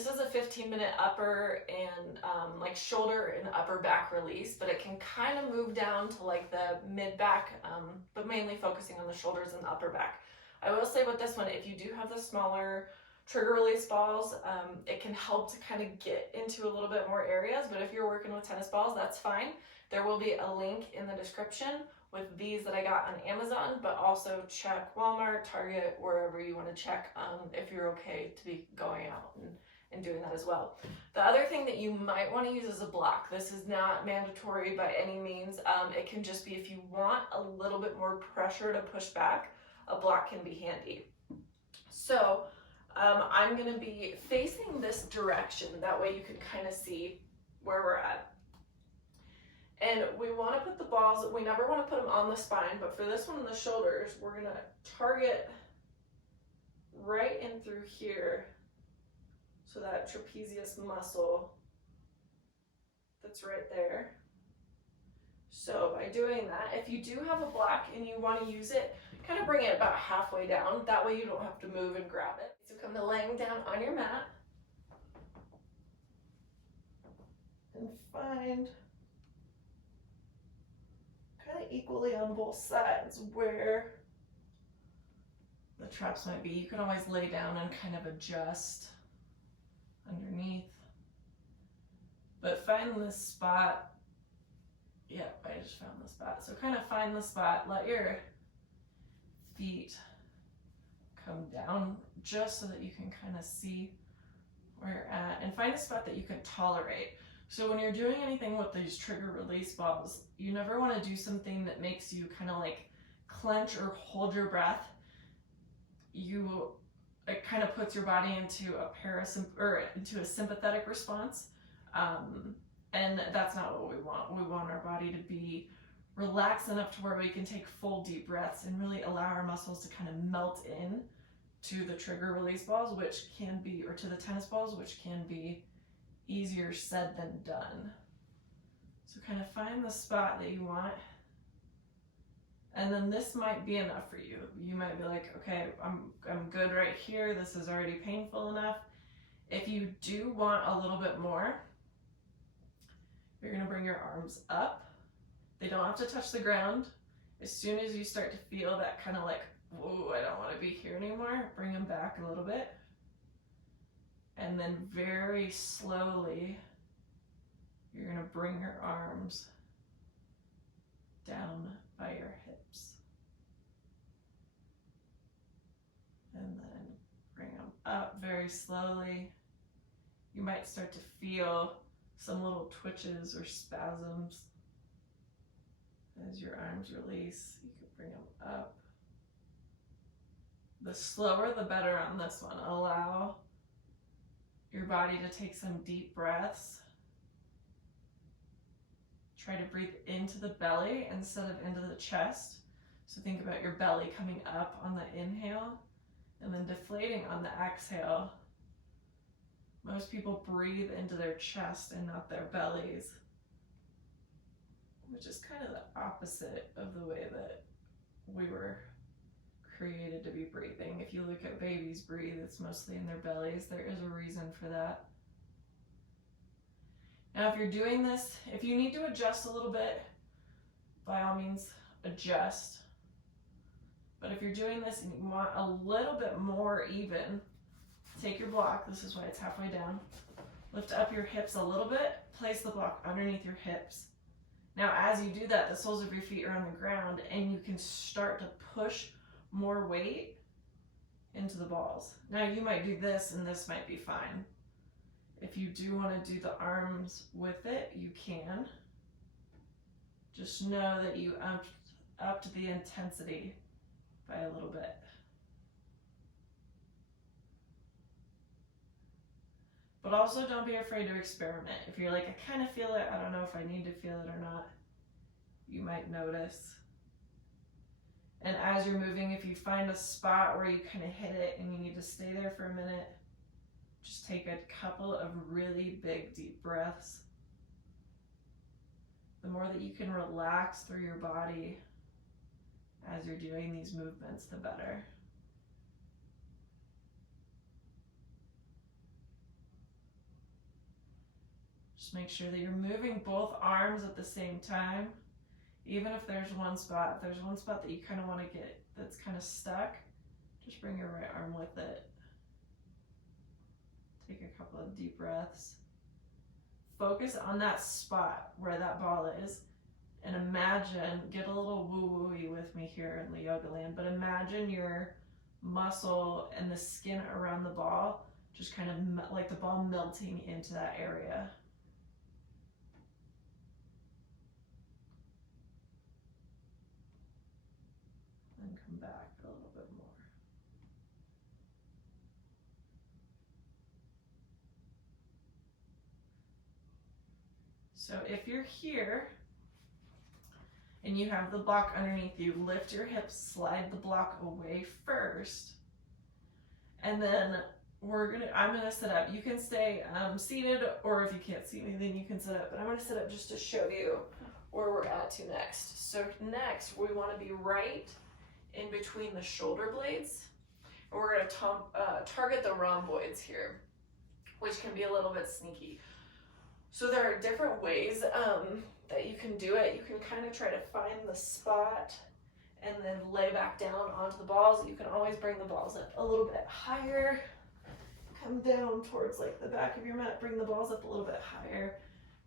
This is a 15-minute upper and like shoulder and upper back release, but it can kind of move down to like the mid back, but mainly focusing on the shoulders and the upper back. I will say with this one, if you do have the smaller trigger release balls, it can help to kind of get into a little bit more areas, but if you're working with tennis balls, that's fine. There will be a link in the description with these that I got on Amazon, but also check Walmart, Target, wherever you want to check if you're okay to be going out and doing that as well. The other thing that you might want to use is a block. This is not mandatory by any means. It can just be if you want a little bit more pressure to push back, a block can be handy. So I'm going to be facing this direction. That way you can kind of see where we're at. And we want to put the balls, we never want to put them on the spine, but for this one on the shoulders, we're going to target right in through here. So that trapezius muscle that's right there. So by doing that, if you do have a block and you want to use it, kind of bring it about halfway down. That way you don't have to move and grab it. So come to laying down on your mat and find kind of equally on both sides where the traps might be. You can always lay down and kind of adjust underneath, but find this spot. Yep, I just found the spot. So kind of find the spot, let your feet come down just so that you can kind of see where you're at, and find a spot that you can tolerate. So when you're doing anything with these trigger release balls, you never want to do something that makes you kind of like clench or hold your breath. It kind of puts your body into a sympathetic response, and that's not what we want. We want our body to be relaxed enough to where we can take full deep breaths and really allow our muscles to kind of melt in to the trigger release balls, which can be, or to the tennis balls, which can be easier said than done. So kind of find the spot that you want. And then this might be enough for you. You might be like, okay, I'm good right here. This is already painful enough. If you do want a little bit more, you're gonna bring your arms up. They don't have to touch the ground. As soon as you start to feel that kind of like, whoa, I don't want to be here anymore, bring them back a little bit. And then very slowly, you're gonna bring your arms down by your hips. And then bring them up very slowly. You might start to feel some little twitches or spasms as your arms release. You can bring them up. The slower the better on this one. Allow your body to take some deep breaths. Try to breathe into the belly instead of into the chest. So think about your belly coming up on the inhale and then deflating on the exhale. Most people breathe into their chest and not their bellies, which is kind of the opposite of the way that we were created to be breathing. If you look at babies breathe, it's mostly in their bellies. There is a reason for that. Now, if you're doing this, if you need to adjust a little bit, by all means, adjust. But if you're doing this and you want a little bit more even, take your block. This is why it's halfway down. Lift up your hips a little bit. Place the block underneath your hips. Now, as you do that, the soles of your feet are on the ground, and you can start to push more weight into the balls. Now, you might do this, and this might be fine. If you do want to do the arms with it, you can. Just know that you upped the intensity by a little bit. But also don't be afraid to experiment. If you're like, I kind of feel it, I don't know if I need to feel it or not, you might notice. And as you're moving, if you find a spot where you kind of hit it and you need to stay there for a minute, just take a couple of really big deep breaths. The more that you can relax through your body as you're doing these movements, the better. Just make sure that you're moving both arms at the same time. Even if there's one spot, that you kind of want to get that's kind of stuck, just bring your right arm with it. Take a couple of deep breaths. Focus on that spot where that ball is, and imagine, get a little woo-woo-y with me here in the yoga land, but imagine your muscle and the skin around the ball, just kind of like the ball melting into that area. And come back a little bit more. So if you're here and you have the block underneath you, lift your hips, slide the block away first, and then I'm gonna sit up. You can stay seated, or if you can't see me, then you can sit up, but I'm gonna sit up just to show you where we're at to next. So next, we wanna be right in between the shoulder blades, and we're gonna target the rhomboids here, which can be a little bit sneaky. So there are different ways that you can do it. You can kind of try to find the spot and then lay back down onto the balls. You can always bring the balls up a little bit higher. Come down towards like the back of your mat, bring the balls up a little bit higher,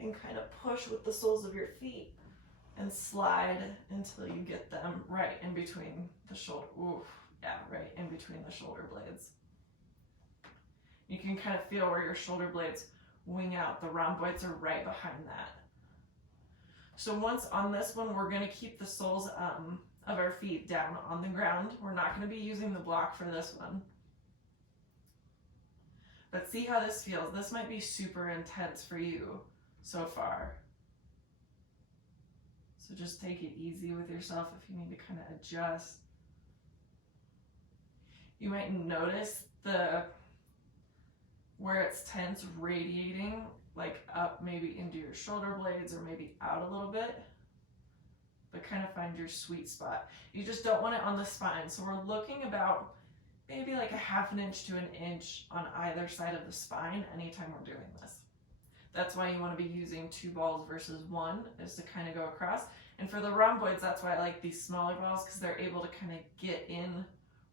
and kind of push with the soles of your feet and slide until you get them right in between the shoulder. Oof, yeah, right in between the shoulder blades. You can kind of feel where your shoulder blades wing out. The rhomboids are right behind that. So once on this one, we're going to keep the soles of our feet down on the ground. We're not going to be using the block for this one. But see how this feels. This might be super intense for you so far. So just take it easy with yourself if you need to kind of adjust. You might notice where it's tense radiating like up maybe into your shoulder blades or maybe out a little bit, but kind of find your sweet spot. You just don't want it on the spine. So we're looking about maybe like a half an inch to an inch on either side of the spine anytime we're doing this. That's why you want to be using 2 balls versus 1, is to kind of go across. And for the rhomboids, that's why I like these smaller balls, because they're able to kind of get in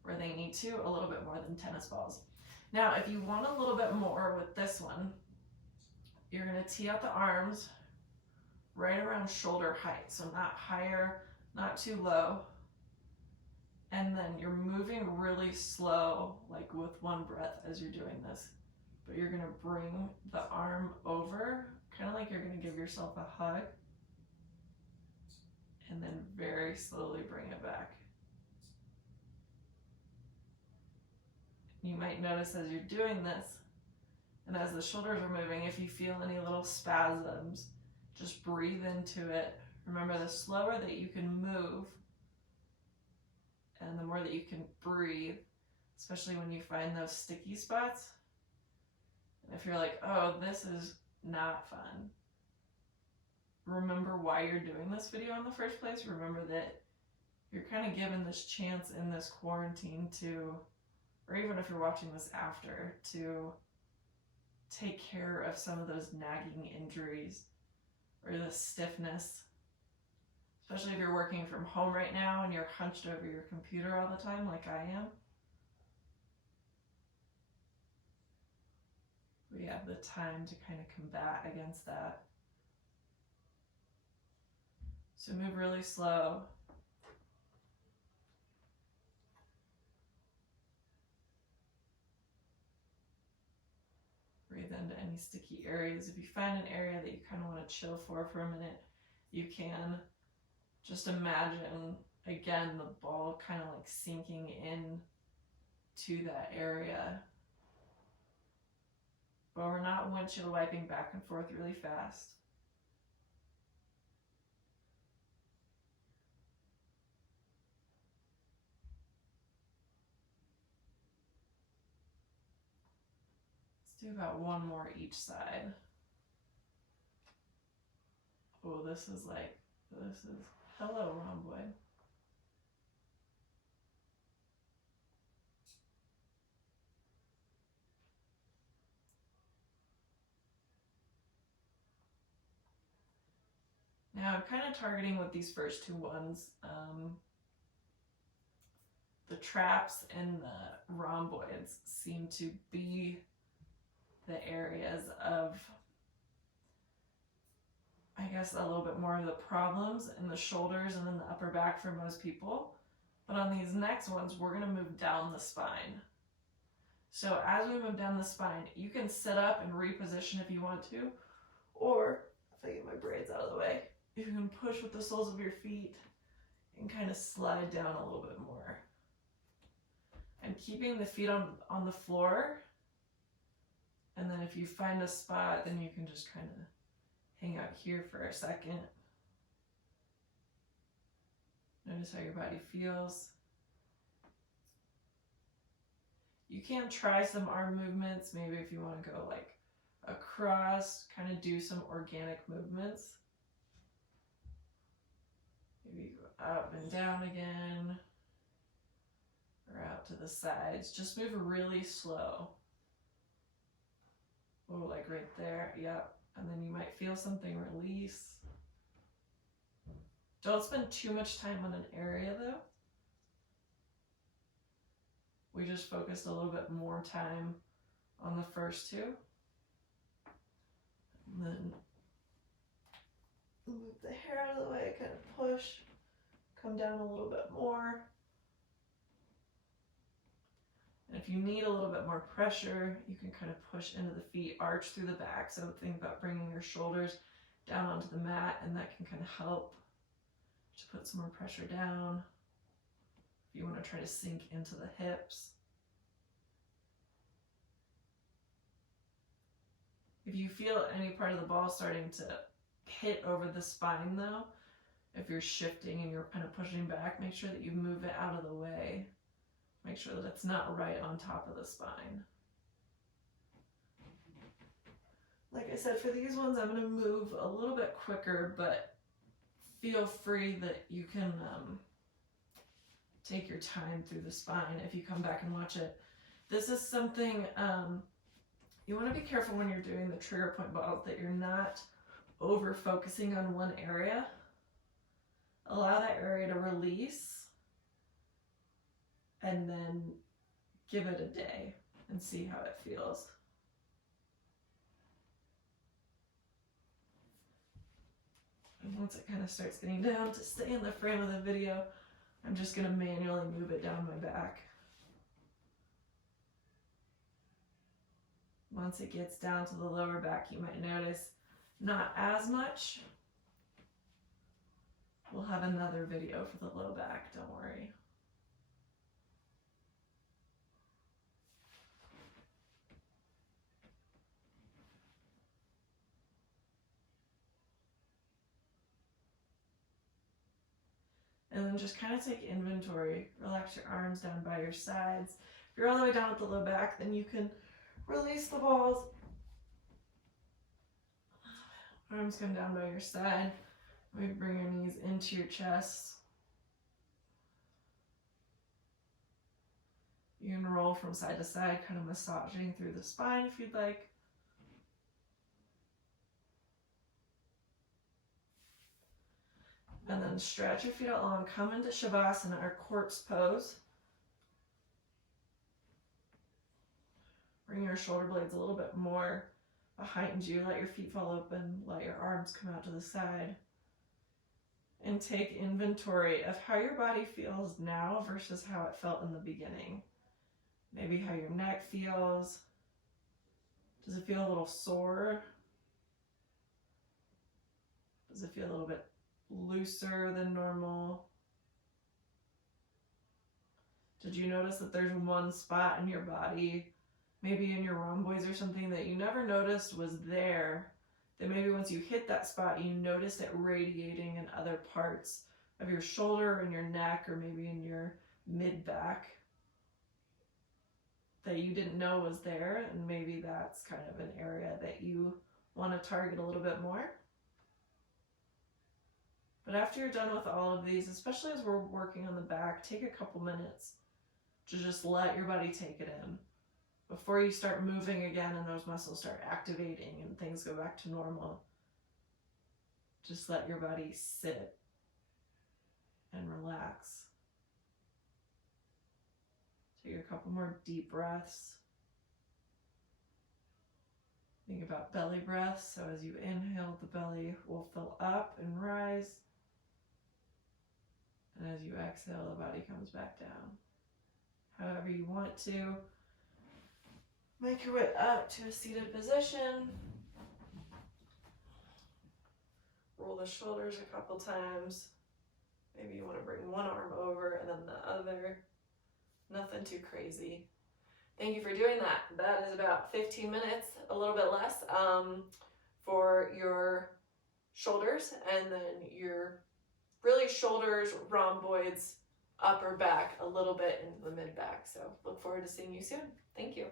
where they need to a little bit more than tennis balls. Now, if you want a little bit more with this one, you're going to tee out the arms right around shoulder height. So not higher, not too low. And then you're moving really slow, like with one breath as you're doing this. But you're going to bring the arm over, kind of like you're going to give yourself a hug. And then very slowly bring it back. You might notice as you're doing this, and as the shoulders are moving, if you feel any little spasms, just breathe into it. Remember, the slower that you can move, and the more that you can breathe, especially when you find those sticky spots. And if you're like, oh, this is not fun, remember why you're doing this video in the first place. Remember that you're kind of given this chance in this quarantine to, or even if you're watching this after, to take care of some of those nagging injuries or the stiffness. Especially if you're working from home right now and you're hunched over your computer all the time like I am. We have the time to kind of combat against that. So move really slow. Breathe into any sticky areas. If you find an area that you kind of want to chill for a minute, you can. Just imagine, again, the ball kind of like sinking in to that area. But we're not windshield wiping back and forth really fast. Let's do about 1 more each side. Oh, this is hello, rhomboid. Now I'm kind of targeting with these first two ones, the traps and the rhomboids seem to be the areas of, I guess, a little bit more of the problems in the shoulders and then the upper back for most people. But on these next ones, we're going to move down the spine. So as we move down the spine, you can sit up and reposition if you want to, or if I get my braids out of the way, you can push with the soles of your feet and kind of slide down a little bit more. And keeping the feet on the floor, and then if you find a spot, then you can just kind of hang out here for a second. Notice how your body feels. You can try some arm movements, maybe if you want to go like across, kind of do some organic movements. Maybe you go up and down again, or out to the sides. Just move really slow. Oh, like right there, yep. And then you might feel something release. Don't spend too much time on an area though. We just focused a little bit more time on the first two. And then move the hair out of the way, kind of push, come down a little bit more. And if you need a little bit more pressure, you can kind of push into the feet, arch through the back. So think about bringing your shoulders down onto the mat, and that can kind of help to put some more pressure down. If you want to try to sink into the hips. If you feel any part of the ball starting to hit over the spine though, if you're shifting and you're kind of pushing back, make sure that you move it out of the way. Make sure that it's not right on top of the spine. Like I said, for these ones, I'm going to move a little bit quicker, but feel free that you can take your time through the spine if you come back and watch it. This is something you want to be careful when you're doing the trigger point balls, that you're not over focusing on one area. Allow that area to release and then give it a day and see how it feels. And once it kind of starts getting down to stay in the frame of the video, I'm just going to manually move it down my back. Once it gets down to the lower back, you might notice not as much. We'll have another video for the low back, don't worry. And then just kind of take inventory. Relax your arms down by your sides. If you're all the way down at the low back, then you can release the balls. Arms come down by your side. Maybe bring your knees into your chest. You can roll from side to side, kind of massaging through the spine if you'd like. And then stretch your feet out long. Come into Shavasana, our corpse pose. Bring your shoulder blades a little bit more behind you. Let your feet fall open. Let your arms come out to the side. And take inventory of how your body feels now versus how it felt in the beginning. Maybe how your neck feels. Does it feel a little sore? Does it feel a little bit looser than normal? Did you notice that there's one spot in your body, maybe in your rhomboids or something, that you never noticed was there, that maybe once you hit that spot, you noticed it radiating in other parts of your shoulder and your neck, or maybe in your mid-back, that you didn't know was there, and maybe that's kind of an area that you want to target a little bit more. But after you're done with all of these, especially as we're working on the back, take a couple minutes to just let your body take it in before you start moving again and those muscles start activating and things go back to normal. Just let your body sit and relax. Take a couple more deep breaths. Think about belly breaths. So as you inhale, the belly will fill up and rise. And as you exhale, the body comes back down. However you want to. Make your way up to a seated position. Roll the shoulders a couple times. Maybe you want to bring one arm over and then the other. Nothing too crazy. Thank you for doing that. That is about 15 minutes, a little bit less, for your shoulders, and then your really shoulders, rhomboids, upper back, a little bit into the mid back. So look forward to seeing you soon. Thank you.